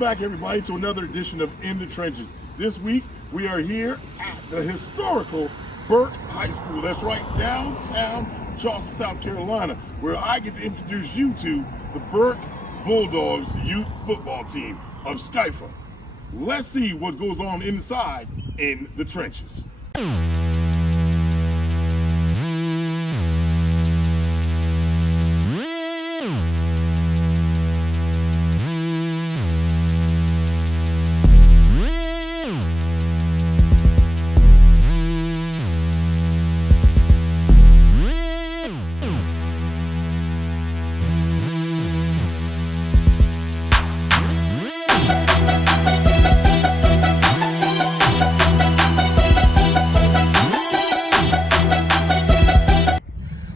back, everybody, to another edition of In the Trenches. This week, we are here at the historical Burke High School. That's right, downtown Charleston, South Carolina, where I get to introduce you to the Burke Bulldogs youth football team of Skyfa. Let's see what goes on inside in the trenches.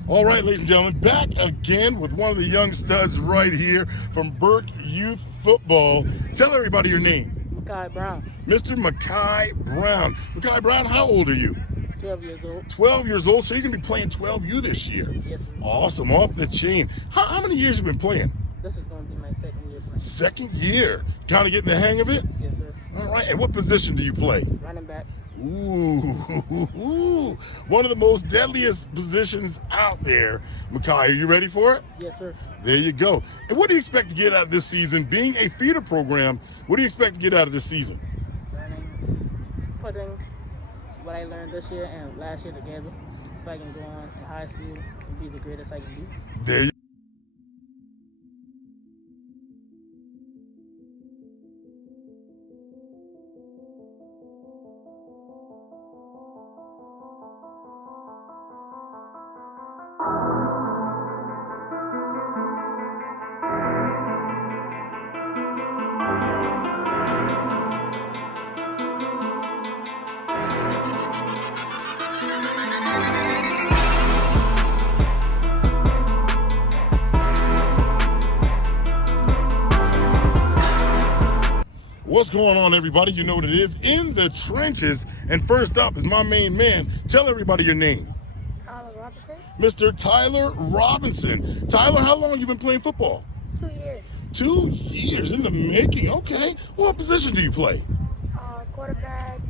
All right, ladies and gentlemen, back again with one of the young studs right here from Burke Youth Football. Tell everybody your name. Makai Brown. Mr. Makai Brown. Makai Brown, how old are you? 12 years old. 12 years old, so you're going to be playing 12U this year. Yes, sir. Awesome, off the chain. How many years have you been playing? This is going to be my second year playing. Second year. Kind of getting the hang of it? Yes, sir. All right, and what position do you play? Running back. Ooh, one of the most deadliest positions out there. Makai, are you ready for it? Yes, sir. There you go. And what do you expect to get out of this season? Being a feeder program, what do you expect to get out of this season? Learning, putting what I learned this year and last year together, if I can go on in high school and be the greatest I can be. There you go. What's going on, everybody? You know what it is, In the Trenches. And first up is my main man. Tell everybody your name. Tyler Robinson. Mr. Tyler Robinson. Tyler, how long have you been playing football? 2 years. 2 years in the making. Okay. What position do you play? Quarterback,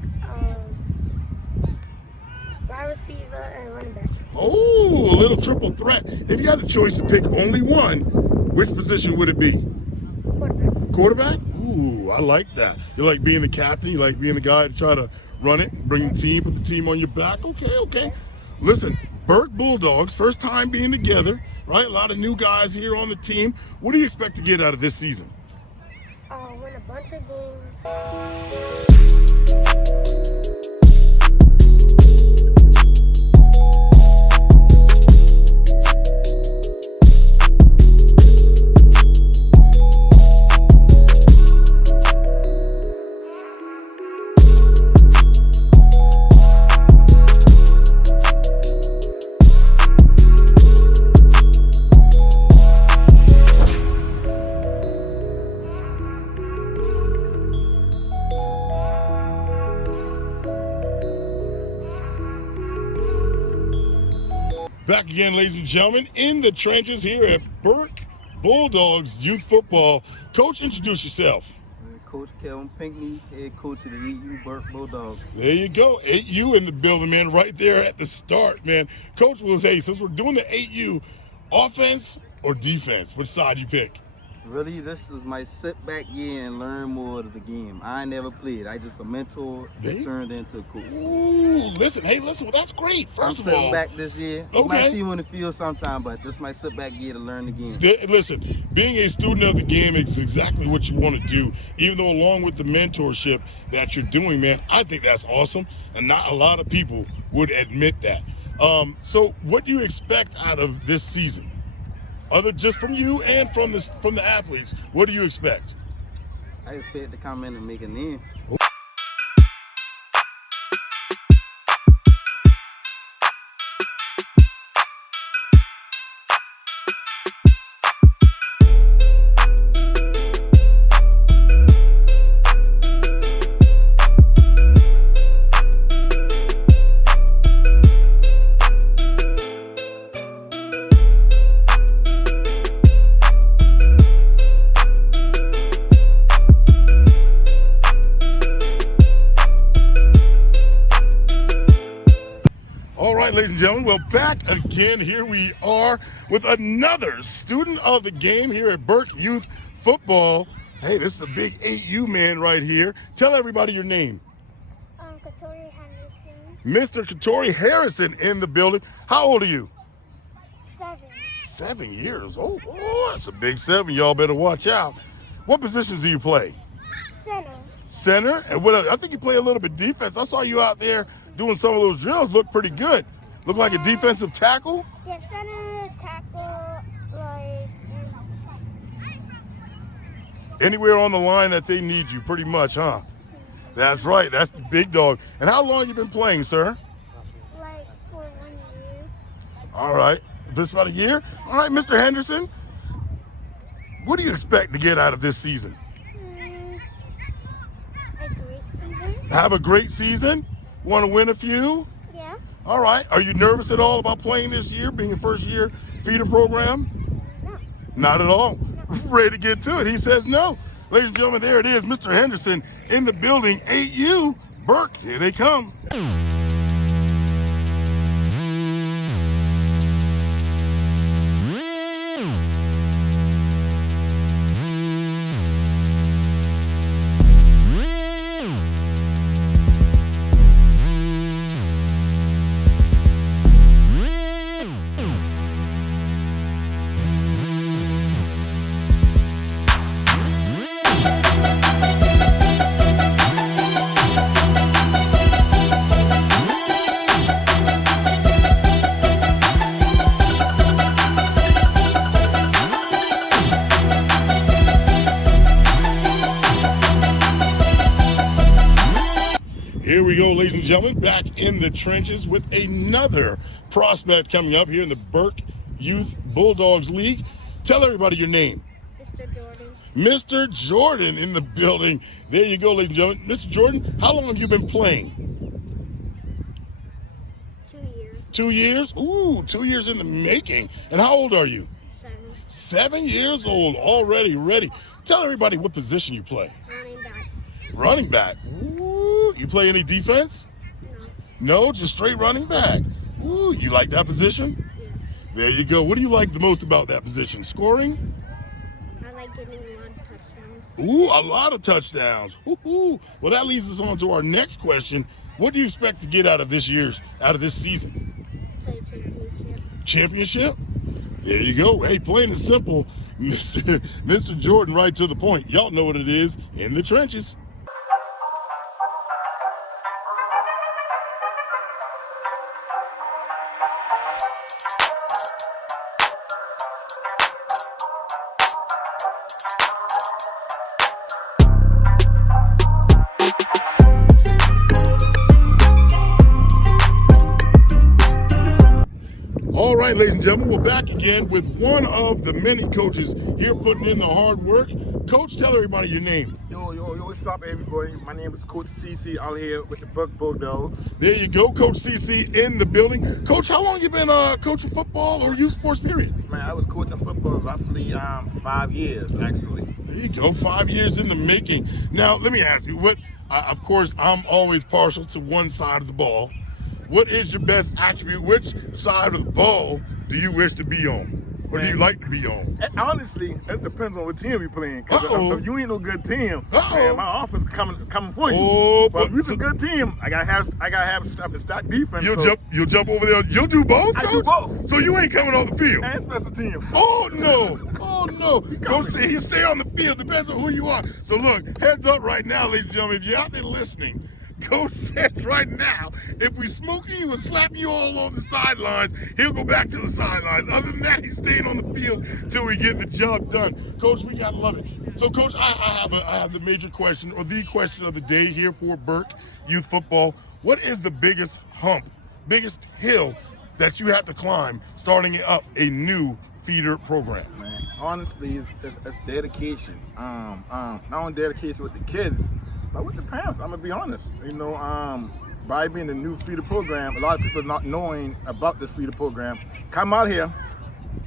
wide receiver, and running back. Oh, a little triple threat. If you had the choice to pick only one, which position would it be? Quarterback. Quarterback? Ooh, I like that. You like being the captain. You like being the guy to try to run it, bring the team, put the team on your back. Okay. Listen, Burke Bulldogs, first time being together, right? A lot of new guys here on the team. What do you expect to get out of this season? Win a bunch of games. Back again, ladies and gentlemen, in the trenches here at Burke Bulldogs Youth Football. Coach, introduce yourself. Coach Kelvin Pinkney, head coach of the 8U Burke Bulldogs. There you go, 8U in the building, man, right there at the start, man. Coach will say, since we're doing the 8U, offense or defense, which side you pick? Really, this is my sit back year and learn more of the game. I never played. I just a mentor that turned into a coach. Ooh, listen, well, that's great. First I'm of all, sitting back this year. Okay. You might see you in the field sometime, but this is my sit back year to learn the game. Listen, being a student of the game is exactly what you want to do, even though along with the mentorship that you're doing, man, I think that's awesome, and not a lot of people would admit that. So what do you expect out of this season? Other just from you and from the athletes, what do you expect? I expect to come in and make a name. ladies and gentlemen, well, back again. Here we are with another student of the game here at Burke Youth Football. Hey, this is a big 8U man right here. Tell everybody your name. Katori Henderson. Mr. Katori Harrison in the building. How old are you? 7. 7 years old. Oh, that's a big 7. Y'all better watch out. What positions do you play? Center. Center? And what? I think you play a little bit defense. I saw you out there doing some of those drills. Look pretty good. Look like a defensive tackle? Yeah, center, tackle, like... Anywhere on the line that they need you, pretty much, huh? That's right. That's the big dog. And how long you been playing, sir? Like for 1 year. All right. Just about a year? All right, Mr. Henderson. What do you expect to get out of this season? A great season. Have a great season? Want to win a few? Yeah. All right. Are you nervous at all about playing this year, being a first-year feeder program? No. Not at all. Ready to get to it. He says no. Ladies and gentlemen, there it is. Mr. Henderson in the building. 8U, Burke, here they come. Here we go, ladies and gentlemen, back in the trenches with another prospect coming up here in the Burke Youth Bulldogs League. Tell everybody your name. Mr. Jordan. Mr. Jordan in the building. There you go, ladies and gentlemen. Mr. Jordan, how long have you been playing? 2 years. 2 years? Ooh, 2 years in the making. And how old are you? 7. 7 years old, already ready. Tell everybody what position you play. Running back. Running back. Ooh, you play any defense? No. No, just straight running back. Ooh, you like that position? Yeah. There you go. What do you like the most about that position? Scoring? I like getting a lot of touchdowns. Ooh, a lot of touchdowns. Ooh. Well, that leads us on to our next question. What do you expect to get out of this season? Play championship. Championship? There you go. Hey, plain and simple, Mr. Jordan, right to the point. Y'all know what it is, in the trenches. All right, ladies and gentlemen, we're back again with one of the many coaches here putting in the hard work. Coach, tell everybody your name. Yo, what's up, everybody? My name is Coach CC out here with the Burke Bulldogs. There you go, Coach CC in the building. Coach, how long you been coaching football or youth sports, period? Man, I was coaching football roughly 5 years, actually. There you go, 5 years in the making. Now, let me ask you, of course, I'm always partial to one side of the ball. What is your best attribute? Which side of the ball do you wish to be on? Or do you like to be on? Honestly, it depends on what team we playing. Because if you ain't no good team, man, my offense coming for you. Oh, but if you're a good team, I gotta have stock defense. You'll jump over there. You'll do both, Coach? I do both. So you ain't coming off the field? And special teams. Oh no. Go see, you stay on the field. Depends on who you are. So look, heads up right now, ladies and gentlemen, if you're out there listening, Coach says right now, if we smoking you and slapping you all on the sidelines, he'll go back to the sidelines. Other than that, he's staying on the field till we get the job done. Coach, we gotta love it. So, Coach, I have the major question, or the question of the day here for Burke Youth Football. What is the biggest hill that you have to climb starting up a new feeder program? Man, honestly, it's dedication. Not only dedication with the kids, but with the parents. I'm gonna be honest. By being a new feeder program, a lot of people not knowing about this feeder program. Come out here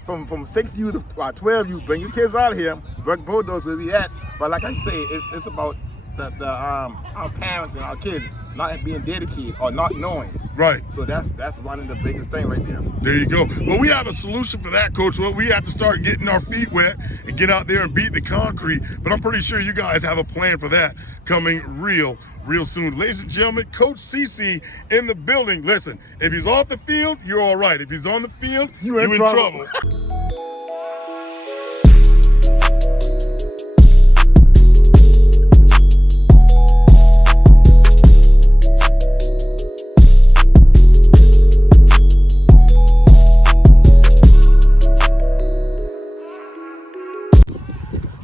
from 6U to 12U. Bring your kids out here. Burke Bulldogs where we at. But like I say, it's about our parents and our kids not being dedicated or not knowing. Right. So that's one of the biggest thing right there. There you go. Well, we have a solution for that, Coach. Well, we have to start getting our feet wet and get out there and beat the concrete. But I'm pretty sure you guys have a plan for that coming real soon. Ladies and gentlemen, Coach CC in the building. Listen, if he's off the field, you're all right. If he's on the field, you're in trouble.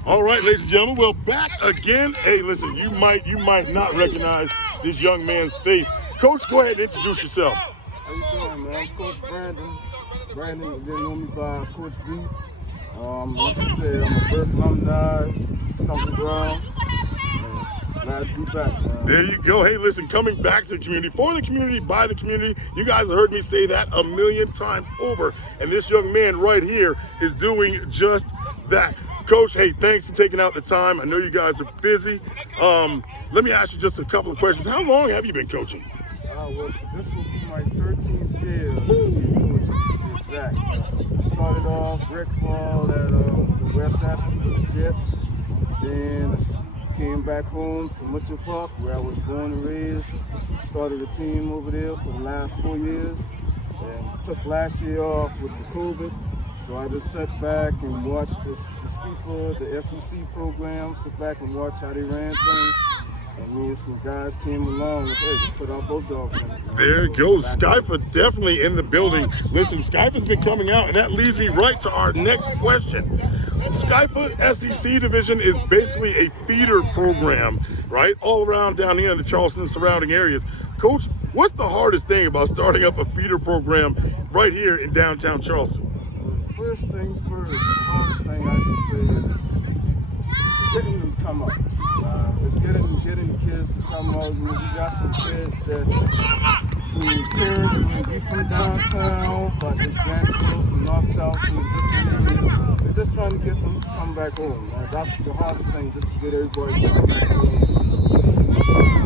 All right, ladies and gentlemen, well, back again. Hey, listen, you might not recognize this young man's face. Coach, go ahead and introduce yourself. How you doing, man? I'm Coach Brandon. Brandon, they know me by Coach B. Like you said, I'm a Burke alumni, stomping ground. Glad to be back, man. There you go. Hey, listen, coming back to the community, for the community, by the community. You guys have heard me say that a million times over. And this young man right here is doing just that. Coach, hey, thanks for taking out the time. I know you guys are busy. Let me ask you just a couple of questions. How long have you been coaching? Well, this will be my 13th year coaching, to be exact. I started off rec ball at the West Ashland with the Jets. Then I came back home to Mitchell Park, where I was born and raised. Started a team over there for the last 4 years. And took last year off with the COVID. So I just sat back and watched the SCIFA, the SEC program, sit back and watch how they ran things. And me and some guys came along and said, hey, let's put our Bulldogs in it. There it goes. SCIFA definitely in the building. Listen, SCIFA's been coming out, and that leads me right to our next question. SCIFA SEC division is basically a feeder program, right? All around down here in the Charleston and surrounding areas. Coach, what's the hardest thing about starting up a feeder program right here in downtown Charleston? First thing first, the hardest thing I should say is getting them to come up. It's getting the kids to come out. We got some kids that parents may be from downtown, but they're Grantsville, from North Charleston, and different areas. It's just trying to get them to come back home. That's the hardest thing, just to get everybody to come back home.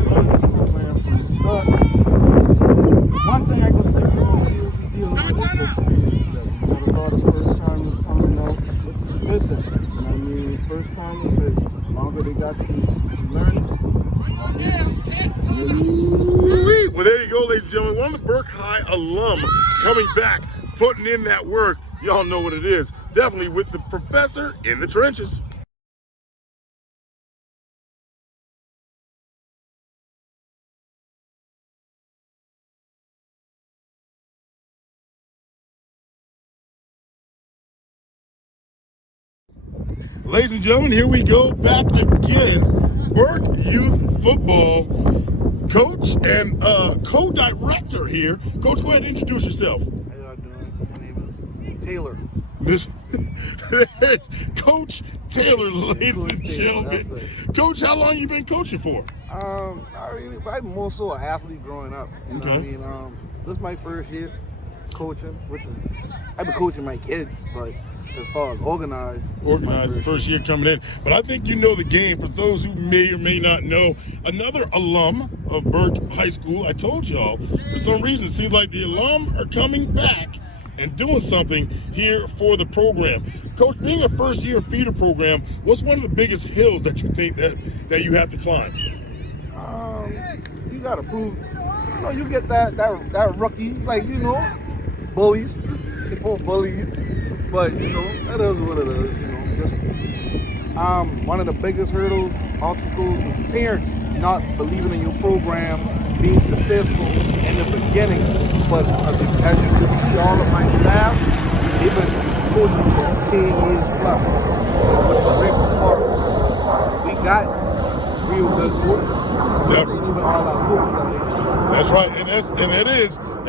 Running this program from the start. One thing I can say, we're dealing with is experience level. We got a lot of first-timers coming out, which is a good thing. You know what I mean? First-timers, the longer they got to learn it, well, there you go, ladies and gentlemen. One of the Burke High alum coming back, putting in that work. Y'all know what it is. Definitely with the professor in the trenches. Ladies and gentlemen, here we go back again. Burke Youth Football coach and co-director here. Coach, go ahead and introduce yourself. How y'all doing? My name is Taylor. It's Coach Taylor, ladies and gentlemen. Coach, how long you been coaching for? I'm more so an athlete growing up. You know what I mean? This is my first year coaching, which is I've been coaching my kids, but as far as organized, first year coming in. But I think you know the game. For those who may or may not know, another alum of Burke High School, I told y'all, for some reason, it seems like the alum are coming back and doing something here for the program. Coach, being a first year feeder program, what's one of the biggest hills that you think that you have to climb? You gotta prove, you get that rookie, bullies, they won't bully you. But, that is what it is, one of the biggest hurdles, obstacles is parents not believing in your program, being successful in the beginning. But as you can see, all of my staff, they've been coaching for 10 years plus with the rec departments. We got real good coaches. Definitely. Even all our coaches out here. That's right,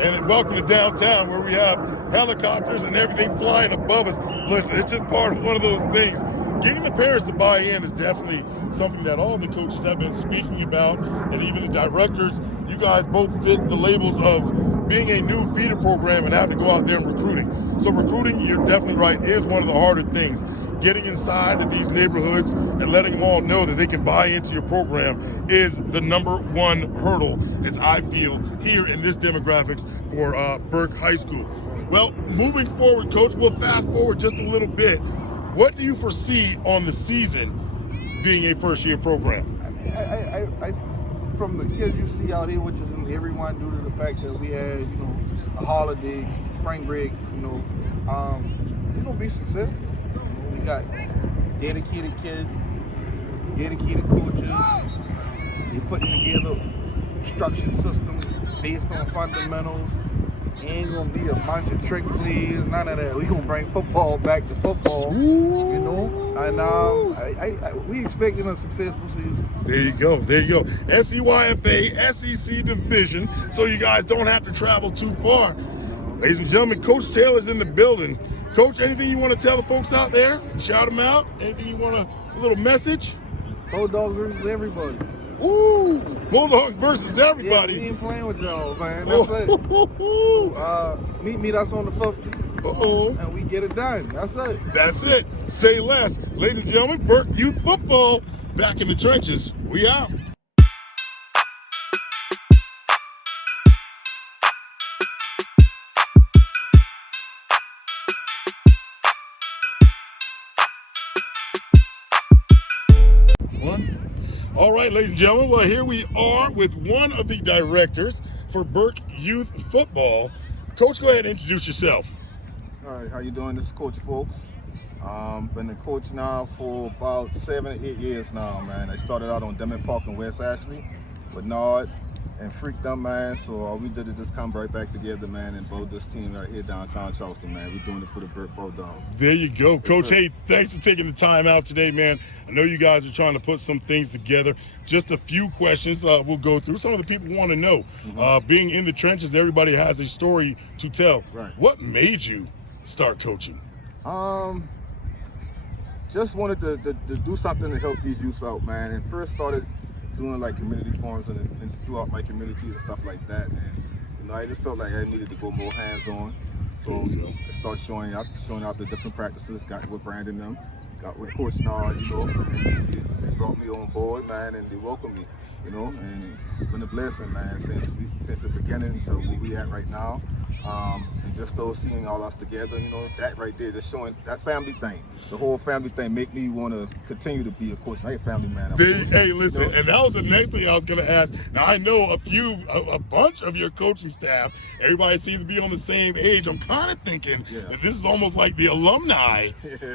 and welcome to downtown where we have helicopters and everything flying above us. Listen, it's just part of one of those things. Getting the parents to buy in is definitely something that all the coaches have been speaking about, and even the directors. You guys both fit the labels of being a new feeder program and having to go out there and recruiting. So recruiting, you're definitely right, is one of the harder things. Getting inside of these neighborhoods and letting them all know that they can buy into your program is the #1 hurdle, as I feel, here in this demographics for Burke High School. Well, moving forward, Coach, we'll fast forward just a little bit. What do you foresee on the season being a first-year program? I from the kids you see out here, which is in everyone due to the fact that we had, a holiday, spring break, it's gonna be successful. We got dedicated kids, dedicated coaches. They're putting together structured systems based on fundamentals. Ain't gonna be a bunch of trick plays, none of that. We gonna bring football back to football, and we expecting a successful season. There you go. SEYFA, SEC division, so you guys don't have to travel too far. Ladies and gentlemen, Coach Taylor's in the building. Coach, anything you want to tell the folks out there? Shout them out. Anything you want a little message? Bulldogs versus everybody. Ooh, Bulldogs versus everybody. Yeah, we ain't playing with y'all, man. That's it. Meet us on the 50. And we get it done. That's it. That's it. Say less. Ladies and gentlemen, Burke Youth Football back in the trenches. We out. All right, ladies and gentlemen, well, here we are with one of the directors for Burke Youth Football. Coach, go ahead and introduce yourself. All right, how you doing? This is Coach Folks. Been a coach now for about 7 or 8 years now, man. I started out on Denman Park in West Ashley with Nard and Freak them, man. So all we did is just come right back together, man, and build this team right here downtown Charleston, man. We're doing it for the Burke Bulldogs. There you go, Coach. Hey, thanks for taking the time out today, man. I know you guys are trying to put some things together. Just a few questions we'll go through. Some of the people want to know. Being in the trenches, everybody has a story to tell. Right. What made you start coaching? Just wanted to do something to help these youths out, man. And first started doing like community forums and throughout my communities and stuff like that. And I just felt like I needed to go more hands-on. So I started showing up the different practices, got with Brandon them, got with Coach Nard, and they brought me on board, man, and they welcomed me, and it's been a blessing, man, since the beginning to where we at right now. And just seeing all us together, that right there, just showing that family thing, the whole family thing, make me want to continue to be a coach. I ain't a family man. Hey, listen, and that was the next thing I was going to ask. Now, I know a bunch of your coaching staff, everybody seems to be on the same age. I'm kind of thinking that this is almost like the alumni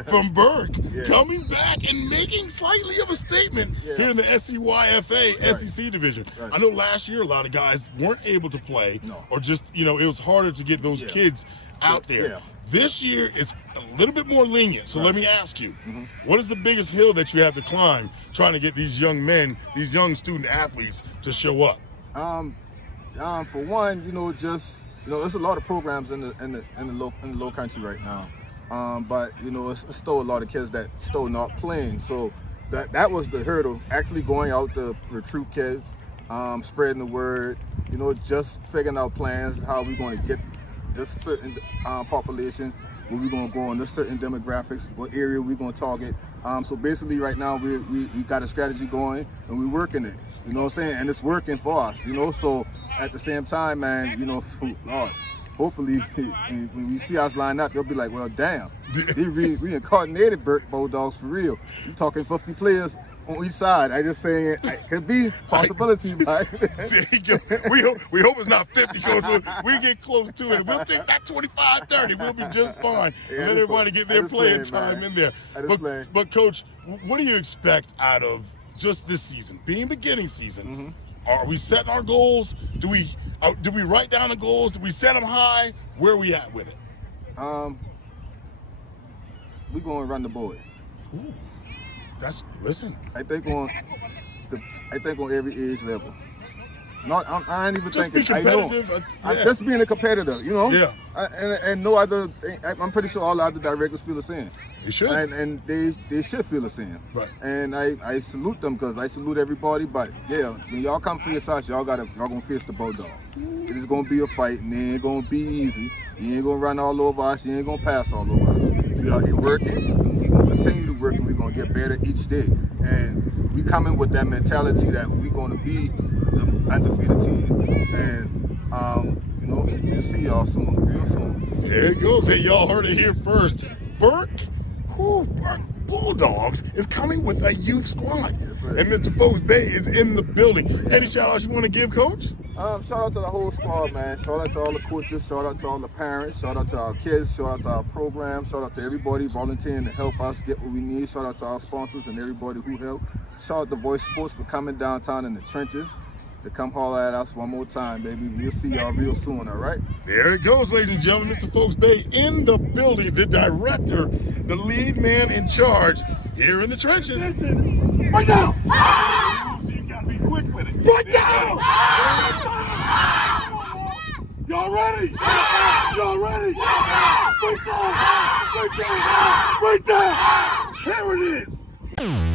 from Burke coming back and making slightly of a statement here in the SEYFA, SEC division. Right. I know last year a lot of guys weren't able to play or just, it was harder to get those kids out there. Yeah. This year it's a little bit more lenient. So let me ask you, what is the biggest hill that you have to climb trying to get these young men, these young student athletes to show up? For one, there's a lot of programs in the low country right now. But it's still a lot of kids that still not playing. So that was the hurdle, actually going out to recruit kids, spreading the word, just figuring out plans, how we're going to get this certain population, where we're going to go on this certain demographics, what area we're going to target. So basically right now we got a strategy going and we're working it, you know what I'm saying? And it's working for us, so at the same time, man, Lord, hopefully when we see us line up, they'll be like, well, damn, we reincarnated Burke Bulldogs for real. You talking 50 players on each side. I just saying it could be possibility, right? There you go. We hope it's not 50, Coach. We get close to it. We'll take that 25, 30. We'll be just fine. Let everybody get their playing time in there. But Coach, what do you expect out of just this season, being beginning season? Are we setting our goals? Do we write down the goals? Do we set them high? Where are we at with it? We're going to run the board. Ooh. Listen. I think on every age level. Not, I ain't even Just thinking. be competitive. I'm just being a competitor, you know. Yeah. And no other. I'm pretty sure all the other directors feel the same. You should. And they should feel the same. Right. And I salute them because I salute everybody. But yeah, when y'all come face us, y'all gonna face the Bulldogs. It is gonna be a fight, and it ain't gonna be easy. You ain't gonna run all over us. You ain't gonna pass all over us. We out here working. We gonna continue to work, and we gonna get better each day. And we coming with that mentality that we gonna be the undefeated team. And you know, we'll see y'all soon, real soon. There it goes. Hey, y'all heard it here first. Burke Bulldogs is coming with a youth squad. Yes, sir. And Mr. Folks Bay is in the building. Any shout outs you want to give, Coach? Shout out to the whole squad, man. Shout out to all the coaches. Shout out to all the parents. Shout out to our kids. Shout out to our program. Shout out to everybody volunteering to help us get what we need. Shout out to our sponsors and everybody who helped. Shout out to Voice Sports for coming downtown in the trenches to come holler at us one more time, baby. We'll see y'all real soon, all right? There it goes, ladies and gentlemen. Mr. Folks Bay in the building, the director, the lead man in charge here in the trenches. Right now! So you gotta be quick with it. Right down! Y'all ready? Y'all ready? Right down! Right down! Right down! Here it is!